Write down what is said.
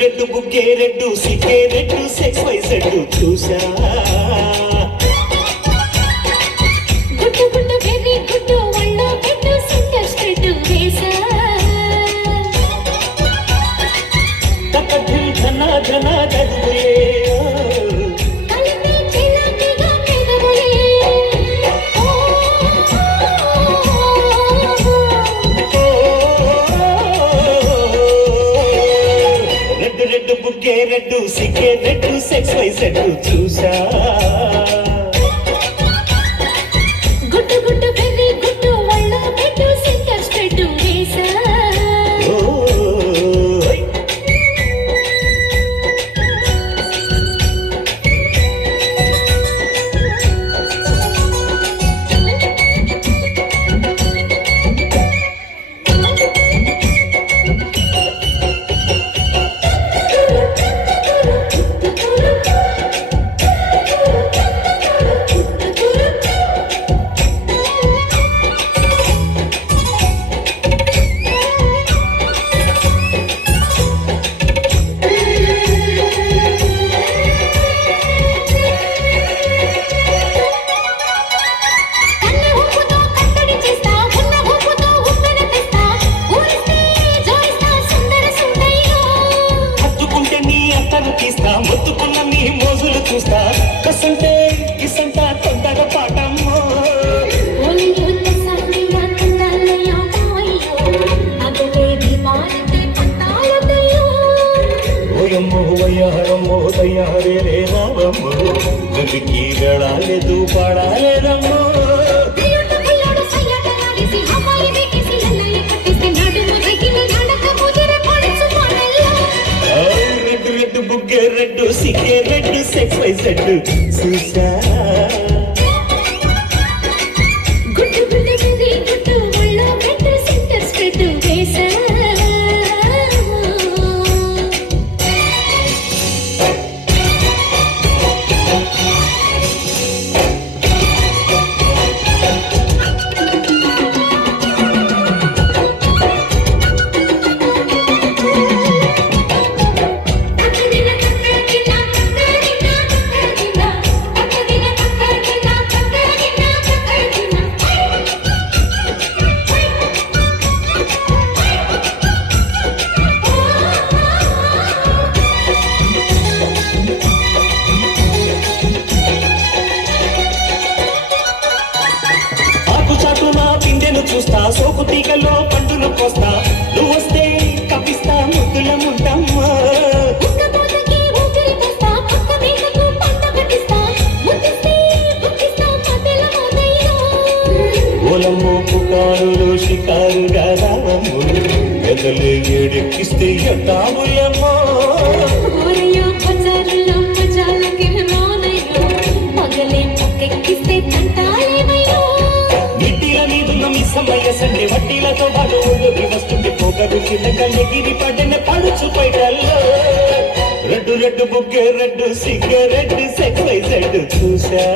red బుగ్గే red సిగ్గే red sexy సెడ్డు చూసా గుట్టు గుట్టు వెర్రి గుట్టు ఒళ్ళో పెట్టు సింగర్ స్ప్రెడ్ వేసా తక దిల్ ధన ధన దదులే కలిపి చిలకిగా పెదవులే రెడ్డు రెడ్డు బుగ్గే రెడ్డు సిగ్గే రెడ్డు సెక్స్ వై సెడ్డు చూసా గుట్టు గుట్టు వెర్రి గుట్టు ఒళ్ళో పెట్టు సింగర్ స్ప్రెడ్ వేసా మొత్తుకున్న నీ మోజులు చూస్తా కసంటే కిసంతా తొందర పాటమ్మో ఓయమ్మో వయ్యారమ్మో తయ్యారే రే రావమ్మో గదికి వెళ్ళాలేదు పాడాలేదమ్మో బుగ్గే రెడ్డు సిగ్గే రెడ్డు సెక్స్ వై సెడ్డు చూసా గుట్టు గుట్టు వెర్రి గుట్టు ఒళ్ళో పెట్టు సింగర్ స్ప్రెడ్ వేసా చూస్తా సోకు తీగలో పండును కోస్తా నువ్వు వస్తే కపిస్తా ముద్దులముంటమ్మా ఓలమ్మో పుకారులు షికారుగా రావమ్ము ఎదలే ఏడెక్కిస్తే ఎత్తావులమ్మో సమయ సండే వడ్డీలతో బాగా ఊళ్ళోకి వస్తుంది పోగరు చిన్నకల్లి గిరి పడిన పడుచు పైడల్లో రెడ్డు రెడ్డు బుగ్గే రెడ్డు సిగ్గరెడ్డు సెక్స్ వై సెడ్డు చూసా